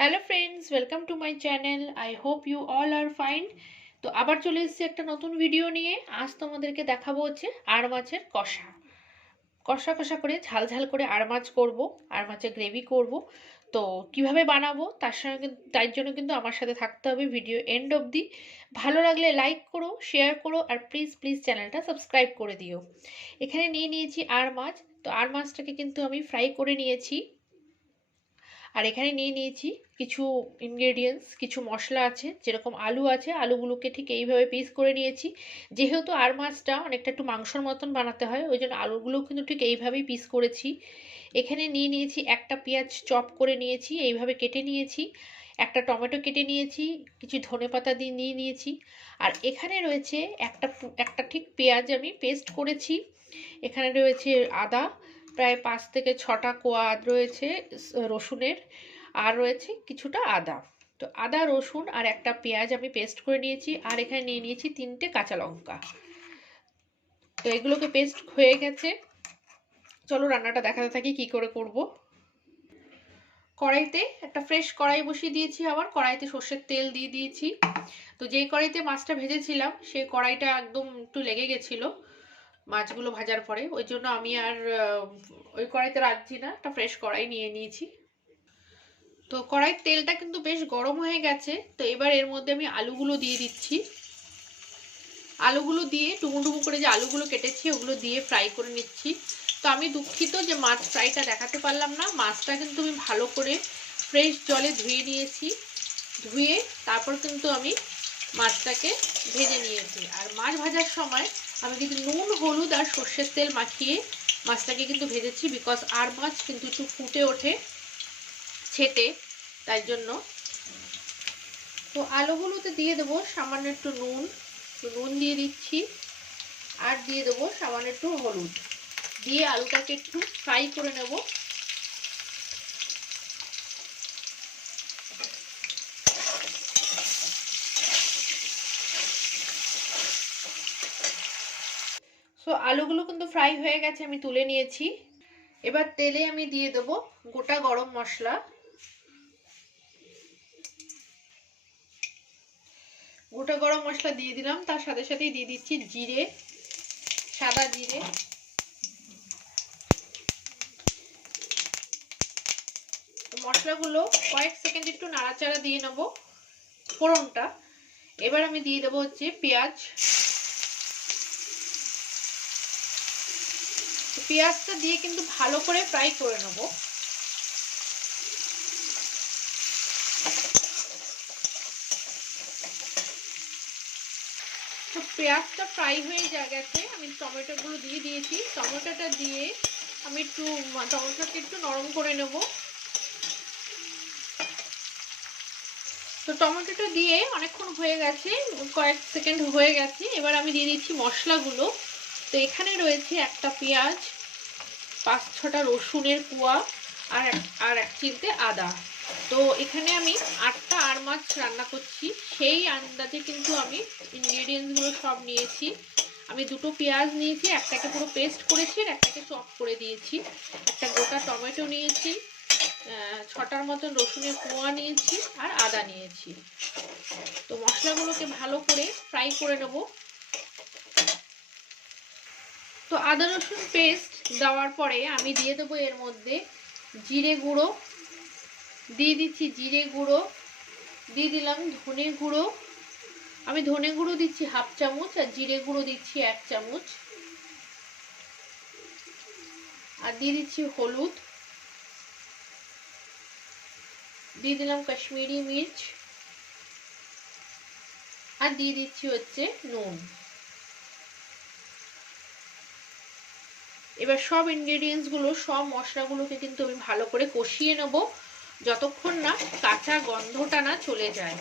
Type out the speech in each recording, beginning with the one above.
Hello friends, welcome to my channel. I hope you all are fine. তো আবার চলে এসেছি একটা নতুন ভিডিও নিয়ে। আজ তোমাদেরকে দেখাবো হচ্ছে আর মাছের কষা কষা কষা করে ঝাল ঝাল করে আর মাছ করবো, আর মাছের গ্রেভি করব। তো কিভাবে বানাবো তার জন্য কিন্তু আমার সাথে থাকতে হবে ভিডিও এন্ড অবধি। ভালো লাগলে লাইক করো, শেয়ার করো, আর প্লিজ প্লিজ চ্যানেলটা সাবস্ক্রাইব করে দিও। এখানে নিয়ে নিয়েছি আর মাছ। তো আর মাছটাকে কিন্তু আমি ফ্রাই করে নিয়েছি। আর এখানে নিয়ে নিয়েছি কিছু ইনগ্রেডিয়েন্টস, কিছু মশলা আছে, যেরকম আলু আছে, আলুগুলোকে ঠিক এইভাবে পিস করে নিয়েছি। যেহেতু আর মাছটা অনেকটা একটু মাংসর মতন বানাতে হয়, ওই জন্য আলুগুলো কিন্তু ঠিক এইভাবেই পিস করেছি। এখানে নিয়ে নিয়েছি একটা পেঁয়াজ চপ করে নিয়েছি, এইভাবে কেটে নিয়েছি। একটা টমেটো কেটে নিয়েছি, কিছু ধনেপাতা দিয়ে নিয়ে নিয়েছি। আর এখানে রয়েছে একটা ঠিক পেঁয়াজ আমি পেস্ট করেছি। এখানে রয়েছে আদা, প্রায় 5 থেকে 6টা কোয়া রয়েছে রসুনের, আর রয়েছে কিছুটা আদা। তো আদা, রসুন আর একটা পেঁয়াজ আমি পেস্ট করে নিয়েছি। আর এখানে নিয়ে নিয়েছি 3টে কাঁচা লঙ্কা। তো এগুলোকে পেস্ট হয়ে গেছে। চলো রান্নাটা দেখাতে থাকি কি করে করব। কড়াইতে একটা ফ্রেশ কড়াই বসিয়ে দিয়েছি, আবার কড়াইতে সর্ষের তেল দিয়ে দিয়েছি। তো যেই কড়াইতে মাছটা ভেজেছিলাম সেই কড়াইটা একদম একটু লেগে গেছিলো মাছগুলো ভাজার পরে, ওই জন্য আমি আর ওই কড়াইতে রাখছি না, একটা ফ্রেশ কড়াই নিয়ে নিয়েছি। তো কড়াইয়ের তেলটা কিন্তু বেশ গরম হয়ে গেছে। তো এবার এর মধ্যে আমি আলুগুলো দিয়ে দিচ্ছি। আলুগুলো দিয়ে ডুমো ডুমো করে যে আলুগুলো কেটেছি ওগুলো দিয়ে ফ্রাই করে নিচ্ছি। তো আমি দুঃখিত যে মাছ ফ্রাইটা দেখাতে পারলাম না। মাছটা কিন্তু আমি ভালো করে ফ্রেশ জলে ধুয়ে নিয়েছি। ধুয়ে তারপর কিন্তু আমি মাছটাকে ভেজে নিয়েছি। আর মাছ ভাজার সময় আমি কিন্তু নুন, হলুদ আর সর্ষের তেল মাখিয়ে মাছটাকে কিন্তু ভেজেছি, বিকজ আর মাছ কিন্তু একটু ফুটে ওঠে ছেটে, তাই জন্য। তো আলুগুলোতে দিয়ে দেবো সামান্য একটু নুন দিয়ে দিচ্ছি। আর দিয়ে দেবো সামান্য একটু হলুদ দিয়ে আলুটাকে একটু ফ্রাই করে নেব। সো আলুগুলো কিন্তু ফ্রাই হয়ে গেছে, আমি তুলে নিয়েছি। এবার তেলে আমি দিয়ে দেবো গোটা গরম মশলা। গোটা গরম মশলা দিয়ে দিলাম, তার সাথে সাথেই দিয়ে দিচ্ছি জিরে, সাদা জিরে। মশলাগুলো কয়েক সেকেন্ড একটু নাড়াচাড়া দিয়ে নেব ফোড়নটা। এবার আমি দিয়ে দেবো হচ্ছে পেঁয়াজ। পেঁয়াজটা দিয়ে কিন্তু ভালো করে ফ্রাই করে নেব। তো পেঁয়াজটা ফ্রাই হয়ে গেছে, আমি টমেটোগুলো দিয়ে দিয়েছি। টমেটোটা দিয়ে আমি টমেটোটাকে একটু নরম করে নেব। তো টমেটোটা দিয়ে অনেকক্ষণ হয়ে গেছে, কয়েক সেকেন্ড হয়ে গেছে। এবার আমি দিয়ে দিচ্ছি মশলাগুলো। তো এখানে রয়েছে একটা পেঁয়াজ, 5-6টা রসুনের কোয়া, আর এক চিমটে আদা। তো এখানে আমি 8টা আর মাছ রান্না করছি, সেই আন্দাজে কিন্তু আমি ইনগ্রেডিয়েন্টসগুলো সব নিয়েছি। আমি 2টো পেঁয়াজ নিয়েছি, একটাকে পুরো পেস্ট করেছি আর একটাকে চপ করে দিয়েছি। একটা গোটা টমেটো নিয়েছি, 6টার মতন রসুনের কোয়া নিয়েছি, আর আদা নিয়েছি। তো মশলাগুলোকে ভালো করে ফ্রাই করে নেব। তো আদা রসুন পেস্ট দেওয়ার পরে আমি দিয়ে দেবো এর মধ্যে জিরে গুঁড়ো, দিয়ে দিচ্ছি জিরে গুঁড়ো, দিয়ে দিলাম ধনে গুঁড়ো। আমি ধনে গুঁড়ো দিচ্ছি 1/2 চামচ, আর জিরে গুঁড়ো দিচ্ছি 1 চামচ। আর দিয়ে দিচ্ছি হলুদ, দিয়ে দিলাম কাশ্মীরি মির্চ, আর দিয়ে দিচ্ছি হচ্ছে নুন। এবার সব ইনগ্রেডিয়েন্টসগুলো, সব মশলাগুলোকে কিন্তু আমি ভালো করে কষিয়ে নেব, যতক্ষণ না কাঁচা গন্ধটা না চলে যায়।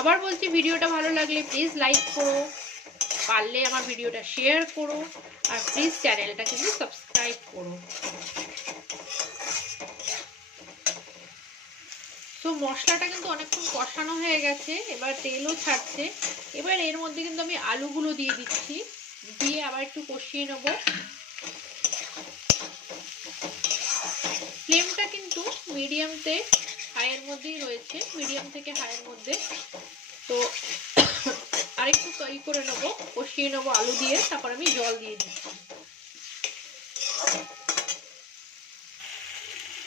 আবার বলছি, ভিডিওটা ভালো লাগলে প্লিজ লাইক করো, পারলে আমার ভিডিওটা শেয়ার করো, আর প্লিজ চ্যানেলটা কিন্তু সাবস্ক্রাইব করো। তো মশলাটা কিন্তু অনেকক্ষণ কষানো হয়ে গেছে, এবার তেলও ছাড়ছে। এবার এর মধ্যে কিন্তু আমি আলুগুলো দিয়ে দিচ্ছি, দিয়ে আবার একটু কষিয়ে নেব। ফ্লেমটা কিন্তু মিডিয়ামতে হাইয়ের মধ্যেই রয়েছে, মিডিয়াম থেকে হাইয়ের মধ্যে। তো আরেকটু করে নেবো, কষিয়ে নেবো আলু দিয়ে, তারপর আমি জল দিয়ে দিচ্ছি।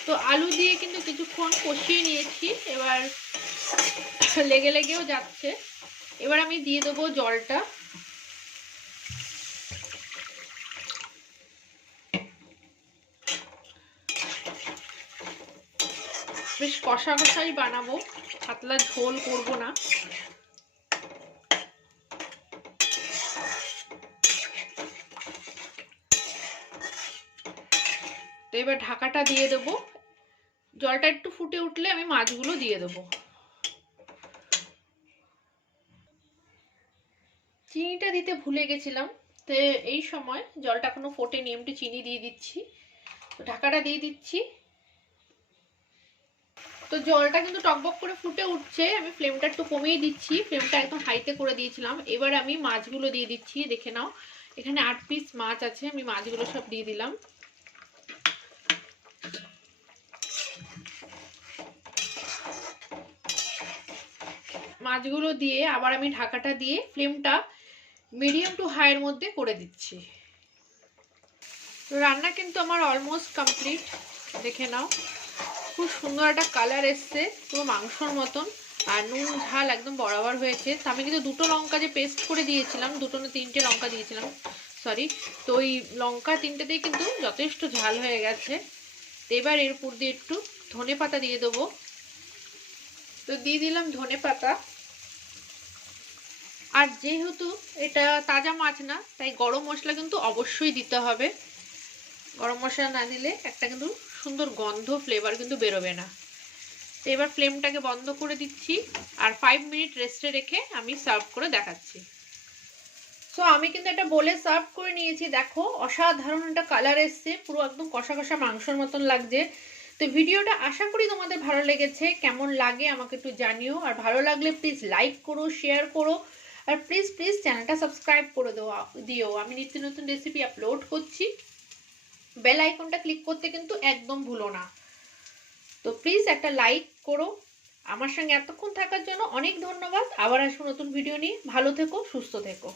তো আলু দিয়ে কিন্তু কিছুক্ষণ কষিয়ে নিয়েছি, এবার লেগেও যাচ্ছে। এবার আমি দিয়ে দেবো জলটা। বেশ কষা কষাই বানাবো, পাতলা ঝোল করবো না। তো এবার ঢাকাটা দিয়ে দেবো, জলটা একটু ফুটে উঠলে আমি মাছগুলো দিয়ে দেবো। চিনিটা দিতে ভুলে গেছিলাম, তো এই সময় জলটা এখনো ফোটেনি, আমি চিনি দিয়ে দিচ্ছি। তো ঢাকাটা দিয়ে দিচ্ছি। তো জলটা কিন্তু টকবক করে ফুটে উঠছে, আমি ফ্লেমটা একটু কমিয়ে দিচ্ছি, ফ্লেমটা একদম হাইতে করে দিয়েছিলাম। এবার আমি মাছগুলো দিয়ে দিচ্ছি, দেখে নাও এখানে 8 পিস মাছ আছে, আমি মাছগুলো সব দিয়ে দিলাম। মাছগুলো দিয়ে আবার আমি ঢাকাটা দিয়ে ফ্লেমটা মিডিয়াম টু হাইয়ের মধ্যে করে দিচ্ছি। তো রান্না কিন্তু আমার অলমোস্ট কমপ্লিট, দেখে নাও খুব সুন্দর একটা কালার এসছে, পুরো মাংসর মতন। আর নুন ঝাল একদম বরাবর হয়েছে। তো আমি কিন্তু 2টো লঙ্কা যে পেস্ট করে দিয়েছিলাম, 2টো না 3টে লঙ্কা দিয়েছিলাম, সরি। তো ওই লঙ্কা 3টেতেই কিন্তু যথেষ্ট ঝাল হয়ে গেছে। এবার এর উপর দিয়ে একটু ধনে পাতা দিয়ে দেবো। তো দিয়ে দিলাম ধনে পাতা। আর যেহেতু এটা তাজা মাছ না, তাই গরম মশলা কিন্তু অবশ্যই দিতে হবে। গরম মশলা না দিলে একটা কিন্তু সুন্দর গন্ধ, ফ্লেভার কিন্তু বেরোবে না। তো এবার ফ্লেমটাকে বন্ধ করে দিচ্ছি, আর 5 মিনিট রেস্টে রেখে আমি সার্ভ করে দেখাচ্ছি। সো আমি কিন্তু এটা বলে সার্ভ করে নিয়েছি, দেখো অসাধারণ একটা কালার এসছে, পুরো একদম কষা কষা মাংসের মতন লাগছে। তো ভিডিওটা আশা করি তোমাদের ভালো লেগেছে, কেমন লাগে আমাকে একটু জানিও। আর ভালো লাগলে প্লিজ লাইক করো, শেয়ার করো, আর প্লিজ চ্যানেলটা সাবস্ক্রাইব করে দিও। আমি নিত্য নতুন রেসিপি আপলোড করছি, বেল আইকনটা ক্লিক করতে কিন্তু একদম ভুলো না। তো প্লিজ একটা লাইক করো। আমার সঙ্গে এতক্ষণ থাকার জন্য অনেক ধন্যবাদ। আবার আসবো নতুন ভিডিও নিয়ে। ভালো থেকো, সুস্থ থেকো।